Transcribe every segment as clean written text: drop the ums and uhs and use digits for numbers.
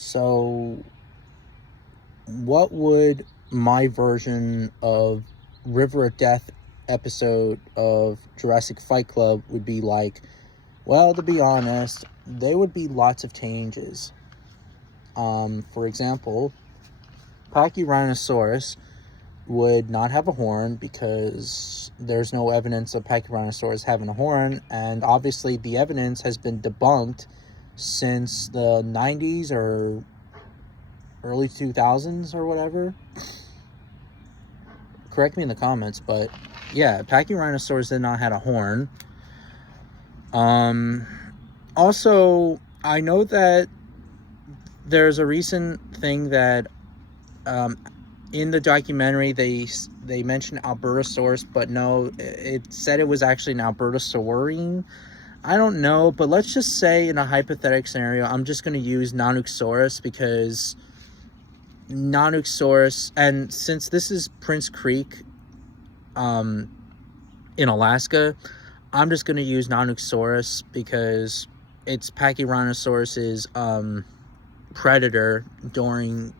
So, what would my version of River of Death episode of Jurassic Fight Club would be like? Well, to be honest, there would be lots of changes. For example, Pachyrhinosaurus would not have a horn because there's no evidence of Pachyrhinosaurus having a horn, and obviously the evidence has been debunked since the 90s or early 2000s or whatever. Correct me in the comments, but yeah, Pachyrhinosaurus did not have a horn. Also, I know that there's a recent thing that in the documentary they mentioned Albertosaurus, but no, it said it was actually an Albertosaurine. I don't know, but let's just say in a hypothetical scenario, I'm just going to use Nanuqsaurus because Nanuqsaurus, and since this is Prince Creek in Alaska, I'm just going to use Nanuqsaurus because it's Pachyrhinosaurus's predator during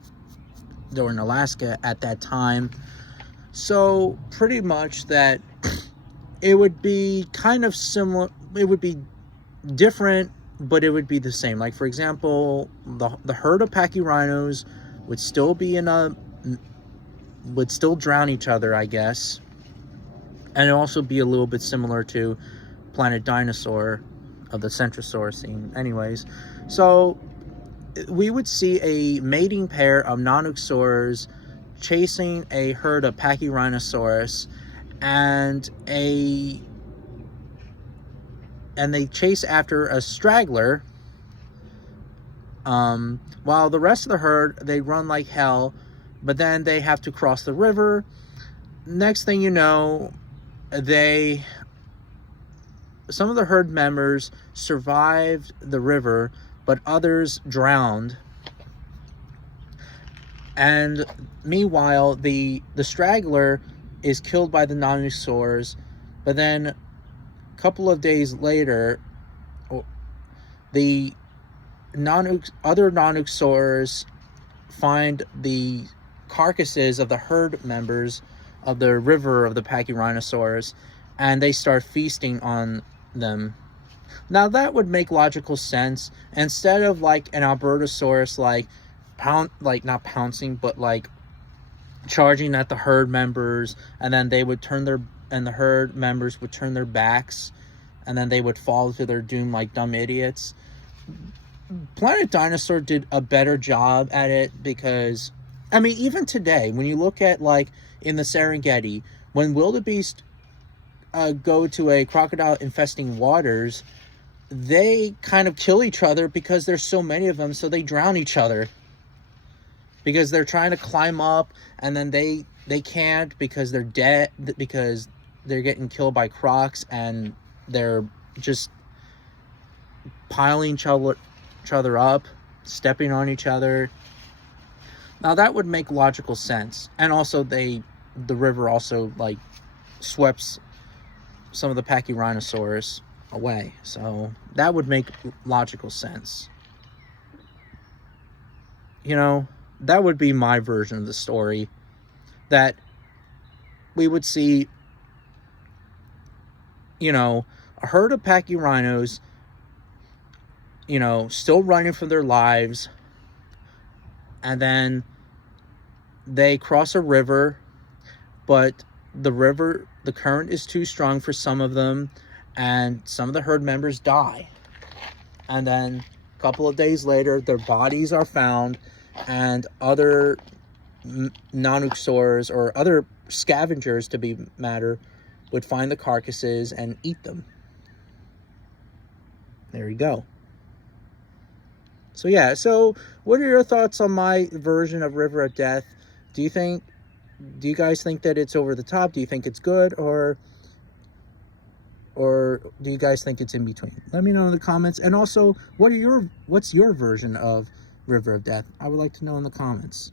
Alaska at that time. So pretty much that it would be kind of similar. It would be different, but it would be the same. Like, for example, the herd of Pachyrhinos would still be would still drown each other, I guess. And it also be a little bit similar to Planet Dinosaur of the Centrosaurus. Anyways, so we would see a mating pair of Nanuqsaurs chasing a herd of Pachyrhinosaurus, and they chase after a straggler, while the rest of the herd, they run like hell, but then they have to cross the river. Next thing you know, some of the herd members survived the river, but others drowned. And meanwhile, the straggler is killed by the Nanuqsaurs, but then a couple of days later, the other Nanuqsaurs find the carcasses of the herd members of the river of the Pachyrhinosaurs, and they start feasting on them. Now that would make logical sense. Instead of like an Albertosaurus not pouncing, but like charging at the herd members, and then they would the herd members would turn their backs, and then they would fall to their doom like dumb idiots. Planet Dinosaur did a better job at it because, I mean, even today, when you look at like in the Serengeti, when wildebeest go to a crocodile infesting waters, they kind of kill each other because there's so many of them, so they drown each other. Because they're trying to climb up, and then they can't because they're dead, because they're getting killed by crocs, and they're just piling each other up, stepping on each other. Now that would make logical sense. And also the river also like sweeps some of the Pachyrhinosaurus away, so that would make logical sense. You know, that would be my version of the story, that we would see, you know, a herd of Pachyrhinos, you know, still running for their lives, and then they cross a river, but the current is too strong for some of them, and some of the herd members die. And then a couple of days later, their bodies are found, and other Nanuqsaurs, or other scavengers to be matter, would find the carcasses and eat them. There you go. So yeah, so what are your thoughts on my version of River of Death? Do you guys think that it's over the top? Do you think it's good, or do you guys think it's in between? Let me know in the comments. And also, what's your version of River of Death? I would like to know in the comments.